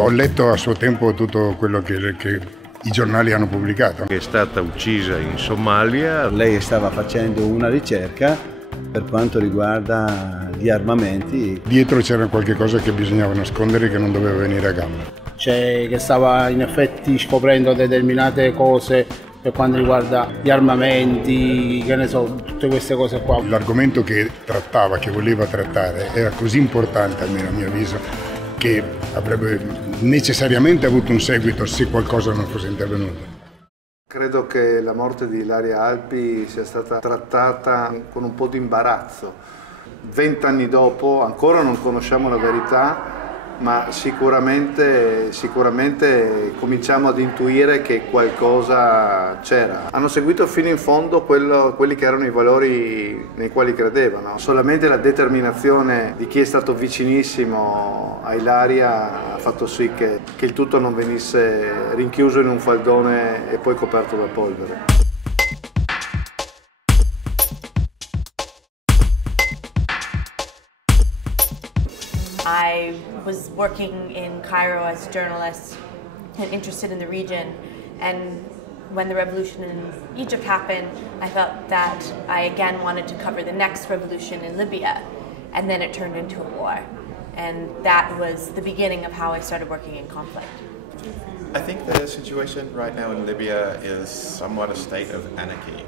Ho letto a suo tempo tutto quello che i giornali hanno pubblicato. È stata uccisa in Somalia. Lei stava facendo una ricerca per quanto riguarda gli armamenti. Dietro c'era qualche cosa che bisognava nascondere, che non doveva venire a gamba. Cioè che stava in effetti scoprendo determinate cose per quanto riguarda gli armamenti, che ne so, tutte queste cose qua. L'argomento che trattava, che voleva trattare, era così importante, almeno a mio avviso, che avrebbe necessariamente avuto un seguito se qualcosa non fosse intervenuto. Credo che la morte di Ilaria Alpi sia stata trattata con un po' di imbarazzo. 20 anni dopo ancora non conosciamo la verità, ma sicuramente cominciamo ad intuire che qualcosa c'era. Hanno seguito fino in fondo quelli che erano i valori nei quali credevano. Solamente la determinazione di chi è stato vicinissimo a Ilaria ha fatto sì che il tutto non venisse rinchiuso in un faldone e poi coperto da polvere. I was working in Cairo as a journalist and interested in the region, and when the revolution in Egypt happened, I felt that I again wanted to cover the next revolution in Libya, and then it turned into a war, and that was the beginning of how I started working in conflict. I think the situation right now in Libya is somewhat a state of anarchy.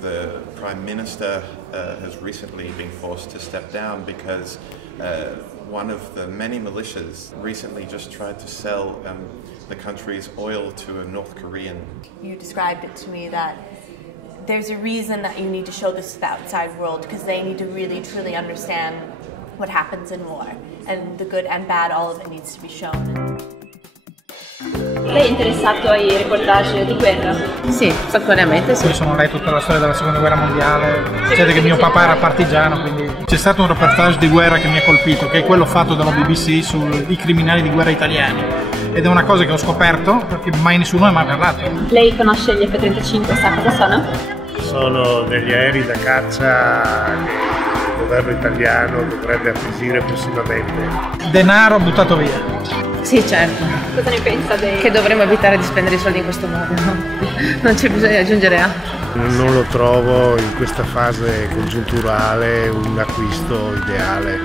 The Prime Minister has recently been forced to step down because one of the many militias recently just tried to sell the country's oil to a North Korean. You described it to me that there's a reason that you need to show this to the outside world, because they need to really truly understand what happens in war, and the good and bad, all of it needs to be shown. Lei è interessato ai reportage di guerra? Sì, saccoriamente sì. Io sono lei tutta la storia della seconda guerra mondiale, sapete che mio papà era partigiano, quindi c'è stato un reportage di guerra che mi ha colpito, che è quello fatto dalla BBC sui criminali di guerra italiani, ed è una cosa che ho scoperto perché mai nessuno ne ha mai parlato. Lei conosce gli F-35, sa cosa sono? Sono degli aerei da caccia che il governo italiano dovrebbe acquisire prossimamente. Denaro buttato via. Sì, certo. Cosa ne pensa Che dovremmo evitare di spendere i soldi in questo modo, no? Non c'è bisogno di aggiungere altro. Non lo trovo in questa fase congiunturale un acquisto ideale.